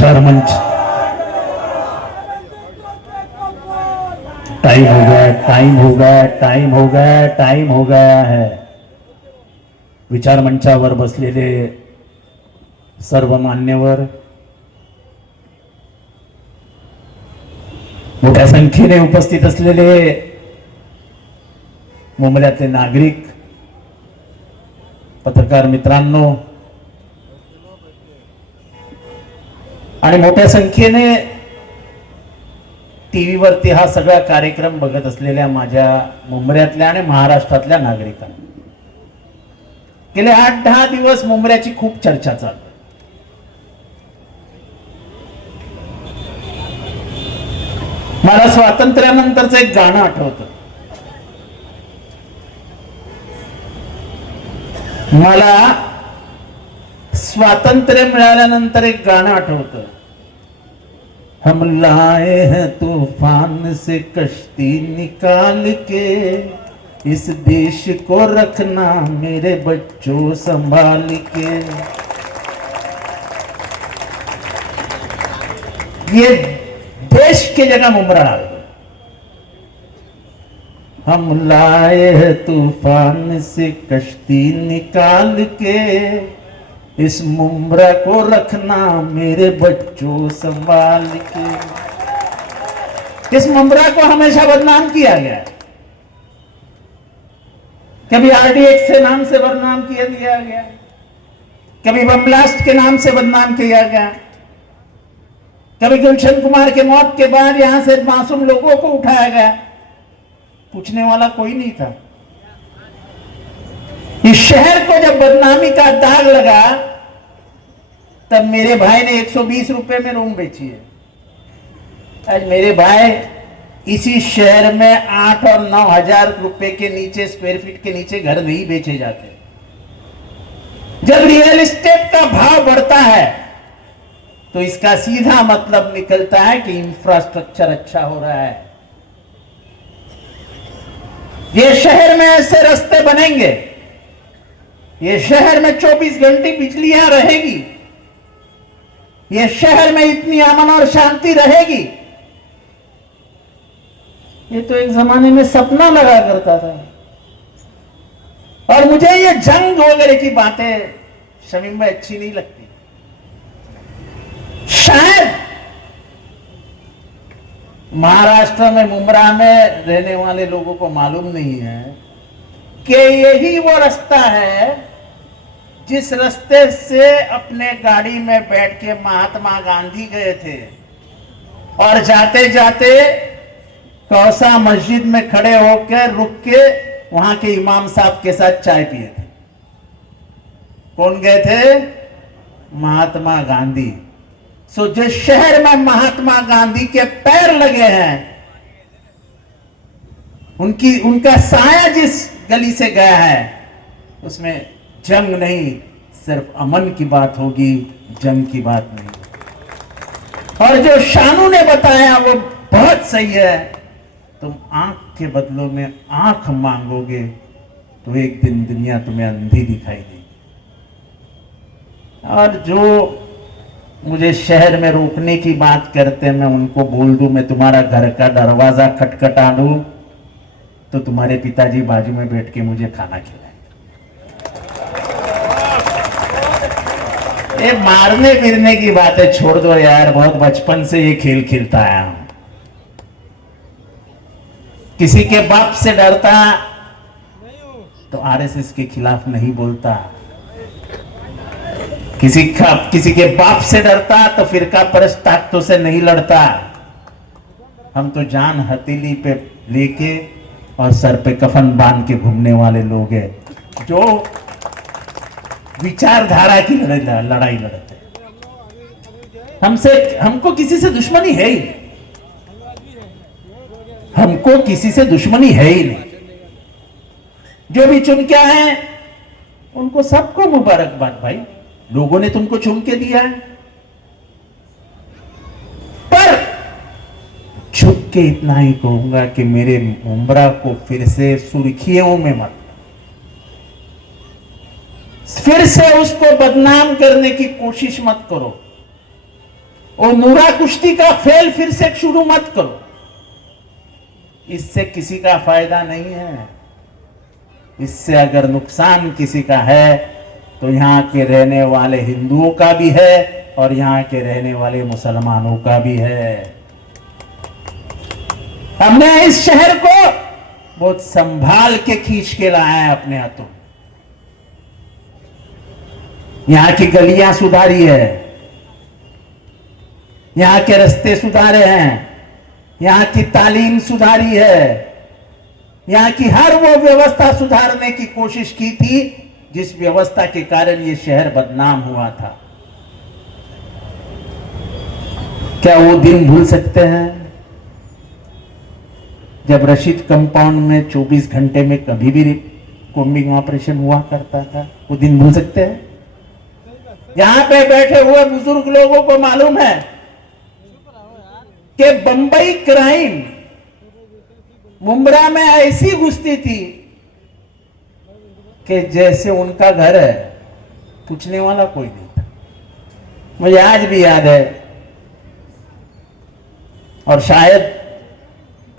विचार मंच टाइम हो गया, टाइम हो गया, टाइम हो गया, टाइम हो गया है. विचार मंचावर बसलेले सर्व मान्यवर, मोठ्या संख्येने उपस्थित असलेले मुंबईतले नागरिक, पत्रकार मित्रांनो आणि मोठ्या संख्येने टीव्हीवरती हा सगळा कार्यक्रम बघत असलेल्या माझ्या मुंबईतल्या आणि महाराष्ट्रातल्या नागरिकांना, गेले 8-10 दिवस मुंबईची खूप चर्चा चालू. मला स्वातंत्र्यानंतरचं एक गाणं आठवतं. मला स्वातंत्र्य मिळाल्यानंतर एक गाणं आठवतं. हम लाए हैं तूफान से कश्ती निकाल के, इस देश को रखना मेरे बच्चों संभाल के. ये देश के जगह मुमरा डाल दो. हम लाए हैं तूफान से कश्ती निकाल के, इस मुमरा को रखना मेरे बच्चों संभाल के. इस मुमरा को हमेशा बदनाम किया गया. कभी आरडीएक्स के नाम से बदनाम किया दिया गया, कभी बम ब्लास्ट के नाम से बदनाम किया गया, कभी गुलशन कुमार के मौत के बाद यहां से मासूम लोगों को उठाया गया. पूछने वाला कोई नहीं था. इस शहर को जब बदनामी का दाग लगा, तब मेरे भाई ने 120 रुपए में रूम बेची है. आज मेरे भाई इसी शहर में 8 और 9 हजार रुपए के नीचे, स्क्वायर फीट के नीचे घर नहीं बेचे जाते. जब रियल एस्टेट का भाव बढ़ता है तो इसका सीधा मतलब निकलता है कि इंफ्रास्ट्रक्चर अच्छा हो रहा है. ये शहर में ऐसे रास्ते बनेंगे, ये शहर में 24 घंटे बिजली यहां रहेगी, ये शहर में इतनी अमन और शांति रहेगी. ये तो एक जमाने में सपना लगा करता था. और मुझे ये जंग वगैरह की बातें शमीम भाई अच्छी नहीं लगती. शायद महाराष्ट्र में मुंब्रा में रहने वाले लोगों को मालूम नहीं है कि यही वो रास्ता है जिस रास्ते से अपने गाड़ी में बैठ के महात्मा गांधी गए थे और जाते जाते कौसा मस्जिद में खड़े होकर रुक के वहां के इमाम साहब के साथ चाय पिए थे. कौन गए थे? महात्मा गांधी. सो जिस शहर में महात्मा गांधी के पैर लगे हैं, उनका साया जिस गली से गया है, उसमें जंग नहीं, सिर्फ अमन की बात होगी, जंग की बात नहीं. और जो शानू ने बताया वो बहुत सही है. तुम आंख के बदलों में आंख मांगोगे तो एक दिन दुनिया तुम्हें अंधी दिखाई देगी. और जो मुझे शहर में रोकने की बात करते हैं, मैं उनको बोल दूं मैं तुम्हारा घर का दरवाजा खटखटा दूं तो तुम्हारे पिताजी बाजू में बैठ के मुझे खाना खिलाए. ये मारने पीटने की बातें छोड़ दो यार. बहुत बचपन से ये खेल खेलता आया हूं. किसी के बाप से डरता तो आरएसएस के खिलाफ नहीं बोलता. किसी के बाप से डरता तो फिरका परस्त ताकतों से नहीं लड़ता. हम तो जान हथेली पे लेके और सर पे कफन बांध के घूमने वाले लोग हैं जो विचारधारा की लड़ाई लड़ते. हमको किसी से दुश्मनी है ही नहीं. हमको किसी से दुश्मनी है ही नहीं. जो भी चुन के आए उनको सबको मुबारकबाद भाई. लोगों ने तुमको चुन के दिया है. पर छुप के इतना ही कहूंगा कि मेरे मुंब्रा को फिर से सुर्खियों में मत, फिर से उसको बदनाम करने की कोशिश मत करो. वो नूरा कुश्ती का खेल फिर से शुरू मत करो, इससे किसी का फायदा नहीं है। इससे अगर नुकसान किसी का है तो यहाँ के रहने वाले हिंदुओं का भी है और यहाँ के रहने वाले मुसलमानों का भी है। हमने इस शहर को बहुत संभाल के खींच के लाया है अपने हाथों। यहाँ की गलियां सुधारी है, यहाँ के रास्ते सुधारे हैं, यहाँ की तालीम सुधारी है, यहाँ की हर वो व्यवस्था सुधारने की कोशिश की थी जिस व्यवस्था के कारण ये शहर बदनाम हुआ था। क्या वो दिन भूल सकते हैं जब रशीद कंपाउंड में 24 घंटे में कभी भी कॉम्बिंग ऑपरेशन हुआ करता था? वो दिन भूल सकते हैं? यहां पे बैठे हुए बुजुर्ग लोगों को मालूम है कि बंबई क्राइम मुंब्रा में ऐसी घुसती थी कि जैसे उनका घर है, पूछने वाला कोई नहीं था। मुझे आज भी याद है, और शायद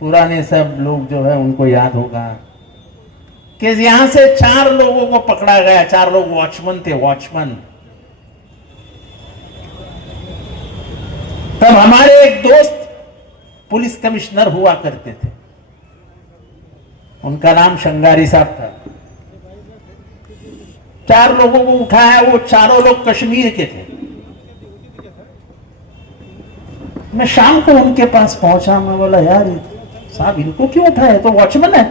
पुराने सब लोग जो है उनको याद होगा कि यहां से 4 लोगों को पकड़ा गया। 4 लोग वॉचमैन थे, वॉचमैन। तब हमारे एक दोस्त पुलिस कमिश्नर हुआ करते थे, उनका नाम शंगारी साहब था। 4 लोगों को उठाया, वो चारों लोग कश्मीर के थे। मैं शाम को उनके पास पहुंचा, मैं बोला यार साहब इनको क्यों उठाया, तो वॉचमैन है।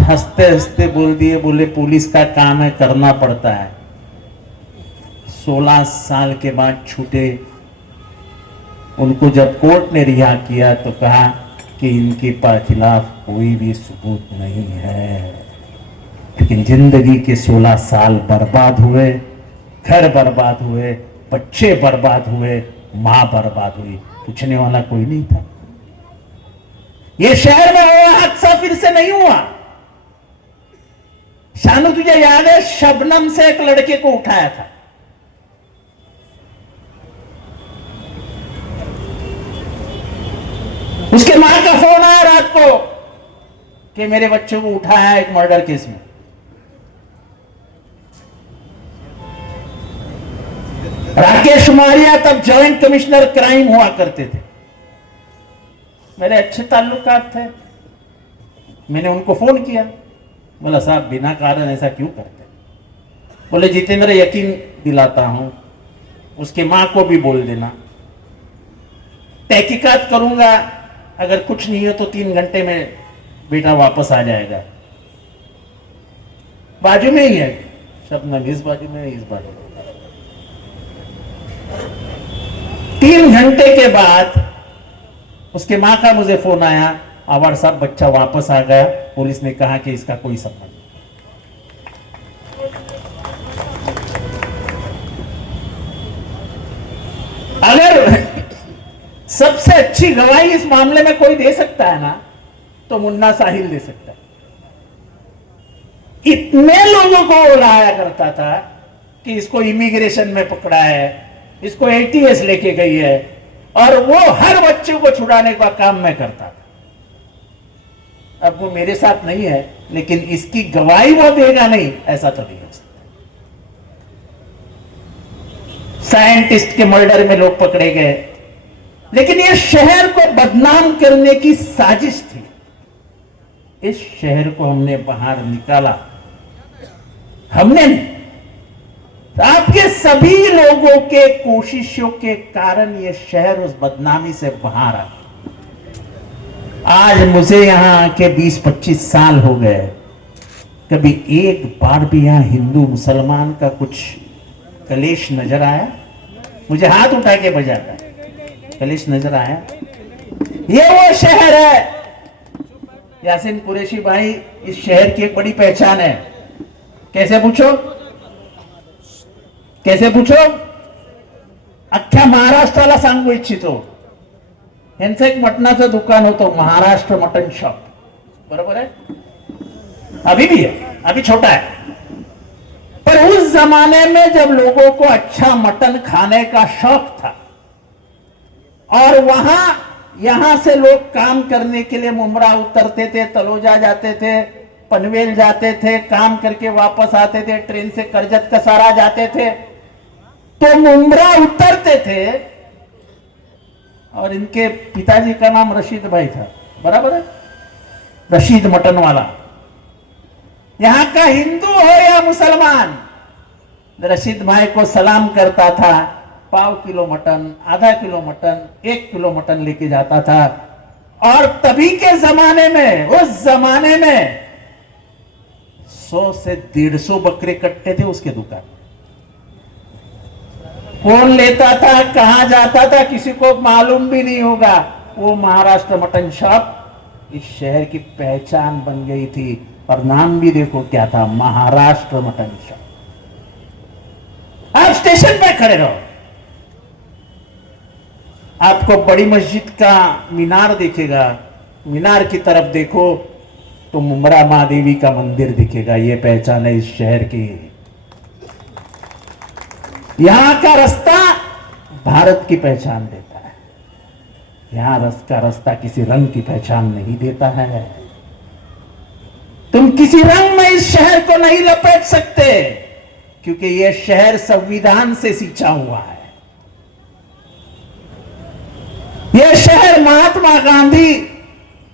हंसते हंसते बोल दिए, बोले पुलिस का काम है, करना पड़ता है। 16 साल के बाद छूटे। उनको जब कोर्ट ने रिहा किया तो कहा कि इनके खिलाफ कोई भी सबूत नहीं है, लेकिन जिंदगी के 16 साल बर्बाद हुए, घर बर्बाद हुए, बच्चे बर्बाद हुए, मां बर्बाद हुई, पूछने वाला कोई नहीं था। ये शहर में हुआ हादसा फिर से नहीं हुआ। शानू तुझे याद है, शबनम से एक लड़के को उठाया था। उसके मां का फोन आया रात को कि मेरे बच्चों को उठाया है एक मर्डर केस में। राकेश मारिया तब जॉइंट कमिश्नर क्राइम हुआ करते थे, मेरे अच्छे ताल्लुकात थे। मैंने उनको फोन किया, बोला साहब बिना कारण ऐसा क्यों करते? बोले जितेंद्र यकीन दिलाता हूं, उसके मां को भी बोल देना, तहकीकात करूंगा, अगर कुछ नहीं हो तो 3 घंटे में बेटा वापस आ जाएगा। बाजू में ही है शबनम, इस बाजू में, इस बाजू में। 3 घंटे के बाद उसके मां का मुझे फोन आया, आवाड़ साहब बच्चा वापस आ गया, पुलिस ने कहा कि इसका कोई संबंध नहीं। अगर सबसे अच्छी गवाही इस मामले में कोई दे सकता है ना, तो मुन्ना साहिल दे सकता है। इतने लोगों को लाया करता था कि इसको इमिग्रेशन में पकड़ा है, इसको एटीएस लेके गई है, और वो हर बच्चे को छुड़ाने का काम मैं करता था। अब वो मेरे साथ नहीं है, लेकिन इसकी गवाही वो देगा नहीं, ऐसा तो नहीं हो सकता। साइंटिस्ट के मर्डर में लोग पकड़े गए, लेकिन ये शहर को बदनाम करने की साजिश थी। इस शहर को हमने बाहर निकाला, हमने आपके सभी लोगों के कोशिशों के कारण ये शहर उस बदनामी से बाहर आ। आज मुझे यहां आके 20-25 साल हो गए, कभी एक बार भी यहां हिंदू मुसलमान का कुछ कलेश नजर आया? मुझे हाथ उठा के बजाता, कलेश नजर आया? ये वो शहर है यासीन कुरैशी भाई, इस शहर की एक बड़ी पहचान है। कैसे पूछो, कैसे पूछो? अख्ख्या महाराष्ट्राला सांगू इच्छितो, यांचं एक मटणाचं दुकान होतं, महाराष्ट्र मटन शॉप, बरोबर है? अभी भी है, अभी छोटा है, पर उस जमाने में जब लोगों को अच्छा मटन खाने का शौक था और यहां से लोग काम करने के लिए मुमरा उतरते थे, तलोजा जाते थे, पनवेल जाते थे, काम करके वापस आते थे, ट्रेन से करजत कसारा जाते थे, तो मुमरा उतरते थे। और इनके पिताजी का नाम रशीद भाई था, बराबर है, रशीद मटन वाला। यहां का हिंदू हो या मुसलमान, रशीद भाई को सलाम करता था, पाव किलो मटन, आधा किलो मटन, 1 किलो मटन लेके जाता था। और तभी के जमाने में, उस जमाने में 100 से 150 बकरे कट्टे थे उसके दुकान। कौन लेता था, कहां जाता था, किसी को मालूम भी नहीं होगा। वो महाराष्ट्र मटन शॉप इस शहर की पहचान बन गई थी। और नाम भी देखो क्या था, महाराष्ट्र मटन शॉप। आप स्टेशन पे खड़े रहो, आपको बड़ी मस्जिद का मीनार दिखेगा, मीनार की तरफ देखो तो मुमरा महादेवी का मंदिर दिखेगा। ये पहचान है इस शहर की। यहां का रास्ता भारत की पहचान देता है। यहां का रास्ता किसी रंग की पहचान नहीं देता है। तुम किसी रंग में इस शहर को नहीं लपेट सकते, क्योंकि यह शहर संविधान से सींचा हुआ है। यह शहर महात्मा गांधी,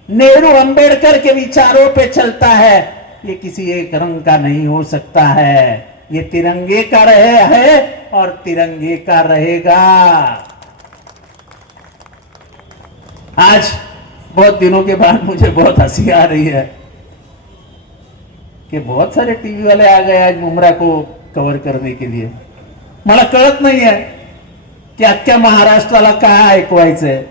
नेहरू, अंबेडकर के विचारों पे चलता है। ये किसी एक रंग का नहीं हो सकता है। ये तिरंगे का रहे है और तिरंगे का रहेगा। आज बहुत दिनों के बाद मुझे बहुत हंसी आ रही है कि बहुत सारे टीवी वाले आ गए आज मुमरा को कवर करने के लिए। मला कळत नाही आहे की अख्ख्या महाराष्ट्राला काय ऐकवायचंय।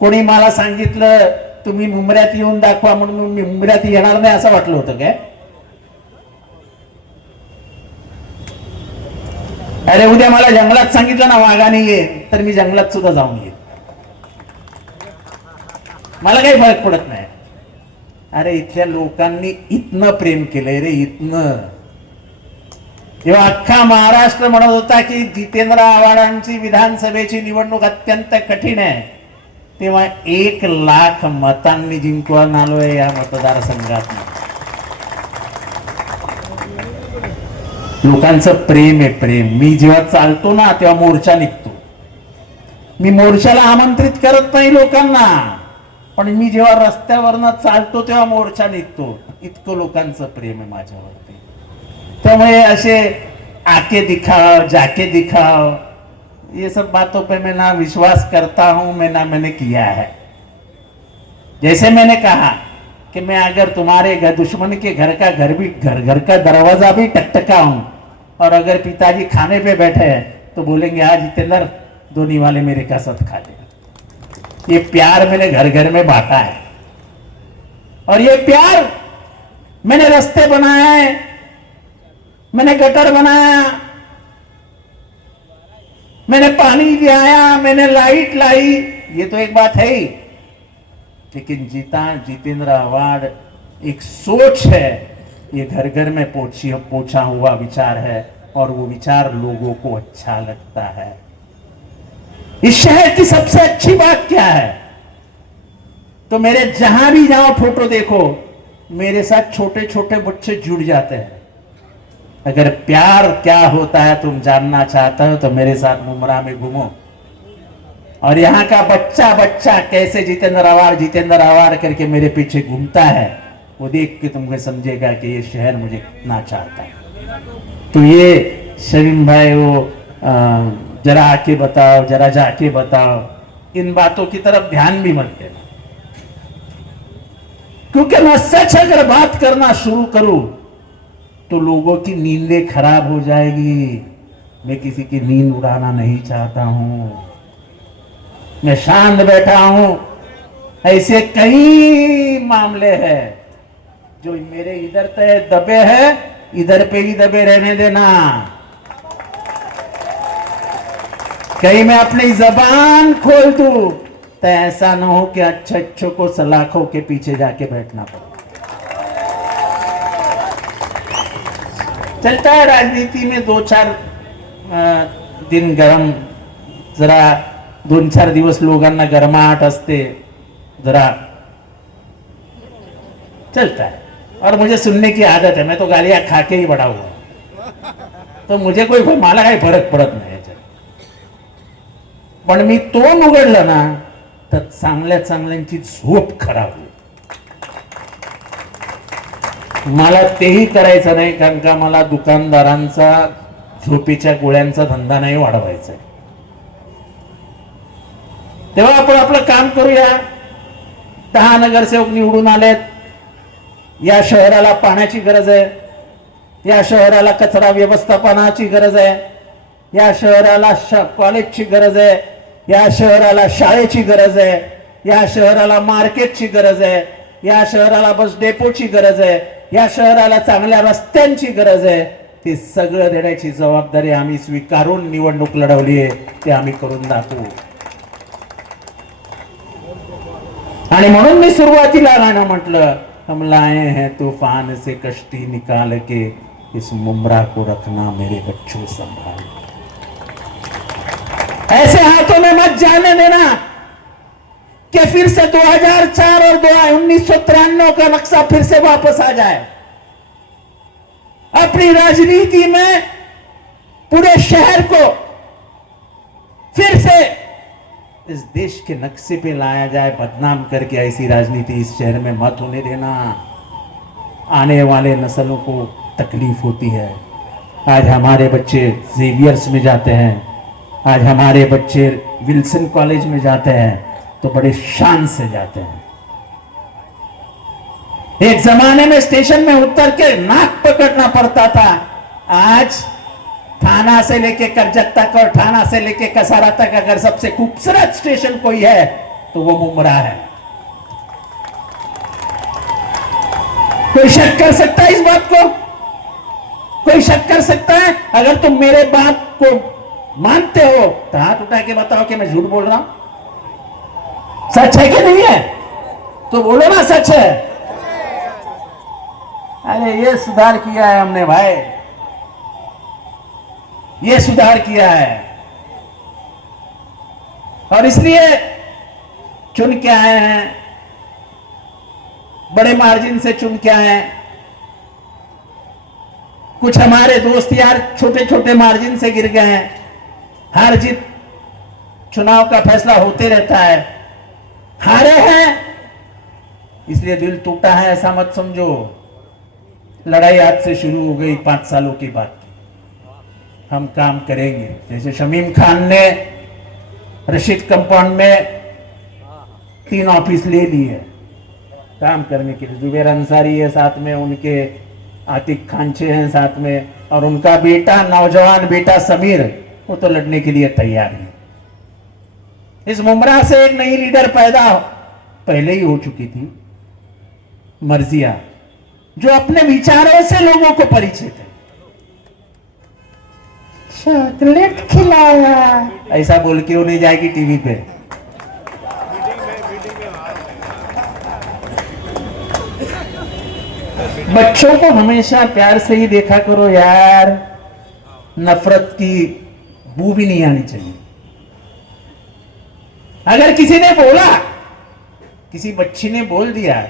कोणी मला सांगितलं तुम्ही मुमऱ्यात येऊन दाखवा म्हणून मी मुमऱ्यात येणार नाही असं वाटलं होतं काय? अरे उद्या मला जंगलात सांगितलं ना वाघाने ये, तर मी जंगलात सुद्धा जाऊन येईन, मला काही फरक पडत नाही। अरे इथल्या लोकांनी इतनं प्रेम केलंय रे, इतनं। जेव्हा अख्खा महाराष्ट्र म्हणत होता की जितेंद्र आव्हाडांची विधानसभेची निवडणूक अत्यंत कठीण आहे, तेव्हा 1 लाख मतांनी जिंकून आलोय या मतदारसंघात। लोकांचं प्रेम आहे, प्रेम। मी जेव्हा चालतो ना तेव्हा मोर्चा निघतो। मी मोर्चाला आमंत्रित करत नाही लोकांना, पण मी जेव्हा रस्त्यावरनं चालतो तेव्हा मोर्चा निघतो। इतकं लोकांचं प्रेम आहे माझ्यावरती। त्यामुळे असे आके दिखाओ, जाके दिखाओ, ये सब बातों पे मैं ना विश्वास करता हूं, मैं ना मैंने किया है। जैसे मैंने कहा कि मैं अगर तुम्हारे दुश्मन के घर का दरवाजा भी टकटकाऊं और अगर पिताजी खाने पे बैठे हैं तो बोलेंगे आज जितेंद्र धोनी वाले मेरे का साथ खा ले। ये प्यार मैंने घर घर में बांटा है और ये प्यार मैंने रास्ते बनाए हैं, मैंने गटर बनाया, मैंने पानी लियाया, मैंने लाइट लाई। ये तो एक बात है ही, लेकिन जितेंद्र आव्हाड एक सोच है, ये घर घर में पोछा हुआ विचार है और वो विचार लोगों को अच्छा लगता है। इस शहर की सबसे अच्छी बात क्या है, तो मेरे जहां भी जाओ फोटो देखो, मेरे साथ छोटे छोटे बच्चे जुड़ जाते हैं। अगर प्यार क्या होता है तुम जानना चाहते हो तो मेरे साथ मुमरा में घूमो और यहाँ का बच्चा बच्चा कैसे जितेंद्र आव्हाड करके मेरे पीछे घूमता है, वो देख के तुमको समझेगा कि ये शहर मुझे कितना चाहता है। तो ये शरीम भाई वो जरा आके बताओ, जरा जाके बताओ, इन बातों की तरफ ध्यान भी मत देना, क्योंकि मैं सच अगर बात करना शुरू करूं तो लोगों की नींदें खराब हो जाएगी। मैं किसी की नींद उड़ाना नहीं चाहता हूं, मैं शांत बैठा हूं। ऐसे कई मामले हैं जो मेरे इधर पे दबे हैं, इधर पे ही दबे रहने देना। कहीं मैं अपनी जबान खोल दूं तो ऐसा ना हो कि अच्छों को सलाखों के पीछे जाके बैठना पड़े। चलता है राजनीति में 2-4 दिन गरम, जरा 2-4 दिवस लोकांना गरमाहट असते, जरा चलता है। और मुझे सुनने की आदत है, मैं तो गालियां खा के ही बड़ा हुआ, तो मुझे कोई मला काही फरक पडत नाही याच्यात। पण मी तोंड उघडलं ना तर चांगल्या चांगल्यांची झोप खराब होईल। मला तेही करायचं नाही, कारण का मला दुकानदारांचा झोपेच्या गोळ्यांचा धंदा नाही वाढवायचा। तेव्हा आपण आपलं काम करूया। 10 नगरसेवक निवडून आलेत, या शहराला पाण्याची गरज आहे, या शहराला कचरा व्यवस्थापनाची गरज आहे, या शहराला कॉलेजची गरज आहे, या शहराला शाळेची गरज आहे, या शहराला मार्केटची गरज आहे, या शहराला बस डेपोची गरज आहे, या शहराला चांगल्या रस्त्यांची गरज आहे। ते सगळं देण्याची जबाबदारी आम्ही स्वीकारून निवडणूक लढवली आहे, ते आम्ही करून दाखवू। आणि म्हणून मी सुरुवातीला गाणं म्हटलं, हम लाए हैं तूफान से कश्ती निकाल के, इस मुमरा को रखना मेरे बच्चों संभाल। ऐसे हाथों में मत जाने देना कि फिर से 2004 और 1993 का नक्शा फिर से वापस आ जाए। अपनी राजनीति में पूरे शहर को फिर से इस देश के नक्शे पे लाया जाए, बदनाम करके ऐसी राजनीति इस शहर में मत होने देना। आने वाले नस्लों को तकलीफ होती है। आज हमारे बच्चे जेवियर्स में जाते हैं, आज हमारे बच्चे विल्सन कॉलेज में जाते हैं तो बड़े शान से जाते हैं। एक जमाने में स्टेशन में उतर के नाक पकड़ना पड़ता था, आज थाना से लेके करजत तक और थाना से लेके कसारा तक अगर सबसे खूबसूरत स्टेशन कोई है तो वो मुमरा है। कोई शक कर सकता है इस बात को? कोई शक कर सकता है? अगर तुम मेरे बात को मानते हो तो हाथ उठा के बताओ कि मैं झूठ बोल रहा हूं। सच है कि नहीं है? तो बोलो ना सच है। अरे ये सुधार किया है हमने भाई, ये सुधार किया है, और इसलिए चुन के आए हैं, बड़े मार्जिन से चुन के आए हैं। कुछ हमारे दोस्त यार छोटे छोटे मार्जिन से गिर गए हैं। हार जीत चुनाव का फैसला होते रहता है। हारे हैं इसलिए दिल टूटा है ऐसा मत समझो। लड़ाई आज से शुरू हो गई 5 सालों की बात। हम काम करेंगे। जैसे शमीम खान ने रशीद कंपाउंड में 3 ऑफिस ले लिए काम करने के लिए। जुबैर अंसारी है साथ में, उनके आतिक खानचे हैं साथ में, और उनका बेटा नौजवान बेटा समीर वो तो लड़ने के लिए तैयार है। इस मुमरा से एक नई लीडर पैदा पहले ही हो चुकी थी, मर्जिया, जो अपने विचारों से लोगों को परिचित है। चॉकलेट खिलाया ऐसा बोल के वो नहीं जाएगी टीवी पे। बच्चों को हमेशा प्यार से ही देखा करो यार, नफरत की बू भी नहीं आनी चाहिए। अगर किसी ने बोला, किसी बच्ची ने बोल दिया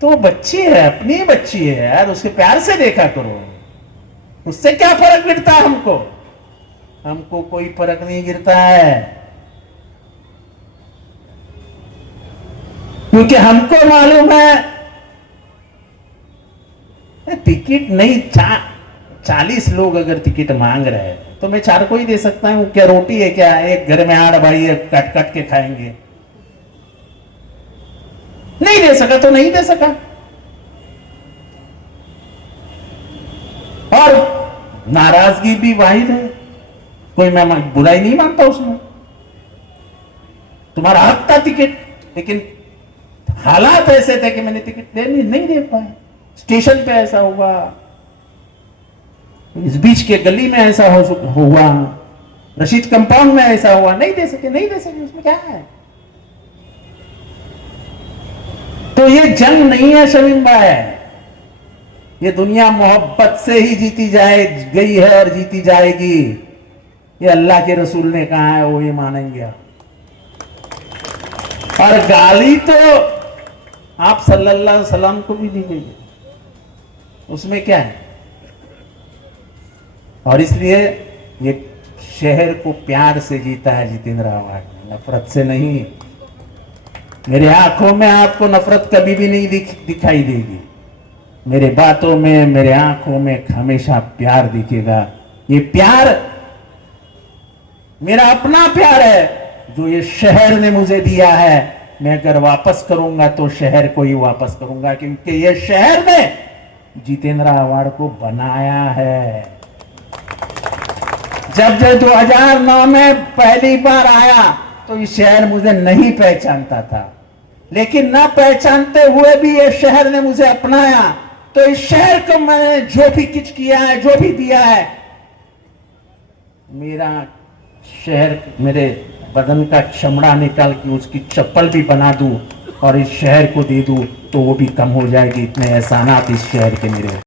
तो वो बच्ची है, अपनी बच्ची है यार, उसके प्यार से देखा करो। उससे क्या फर्क गिरता है हमको? हमको कोई फर्क नहीं गिरता है, क्योंकि हमको मालूम है टिकट नहीं 40 लोग अगर टिकट मांग रहे हैं तो मैं 4 को ही दे सकता हूं। क्या रोटी है क्या? एक घर में 8 भाई है, काट काट के खाएंगे। नहीं दे सका तो नहीं दे सका। और नाराजगी भी वाहिद है, कोई मैं बुराई नहीं मानता उसमें। तुम्हारा हक था टिकट, लेकिन हालात ऐसे थे कि मैंने टिकट नहीं दे पाए। स्टेशन पे ऐसा हुआ, इस बीच के गली में ऐसा हुआ, रशीद कंपाउंड में ऐसा हुआ, नहीं दे सके उसमें क्या है? तो ये जंग नहीं है शमीम भाई, ये दुनिया मोहब्बत से ही जीती जाए गई है और जीती जाएगी, ये अल्लाह के रसूल ने कहा है, वो ये मानेंगे आप। और गाली तो आप सल्लल्लाहु अलैहि वसल्लम को भी दी गई है, उसमें क्या है। और इसलिए ये शहर को प्यार से जीता है जितेंद्र आव्हाड, नफरत से नहीं। मेरे आंखों में आपको नफरत कभी भी नहीं दिखाई देगी, मेरे बातों में, मेरे आंखों में हमेशा प्यार दिखेगा। ये प्यार मेरा अपना प्यार है जो ये शहर ने मुझे दिया है। मैं अगर वापस करूंगा तो शहर को ही वापस करूंगा, क्योंकि ये शहर ने जितेंद्र आव्हाड को बनाया है। जब 2009 में पहली बार आया तो ये शहर मुझे नहीं पहचानता था, लेकिन ना पहचानते हुए भी ये शहर ने मुझे अपनाया। तो इस शहर को मैंने जो भी कुछ किया है, जो भी दिया है, मेरा शहर मेरे बदन का चमड़ा निकाल के उसकी चप्पल भी बना दूं और इस शहर को दे दूं तो वो भी कम हो जाएगी। इतने एहसानात इस शहर के मेरे।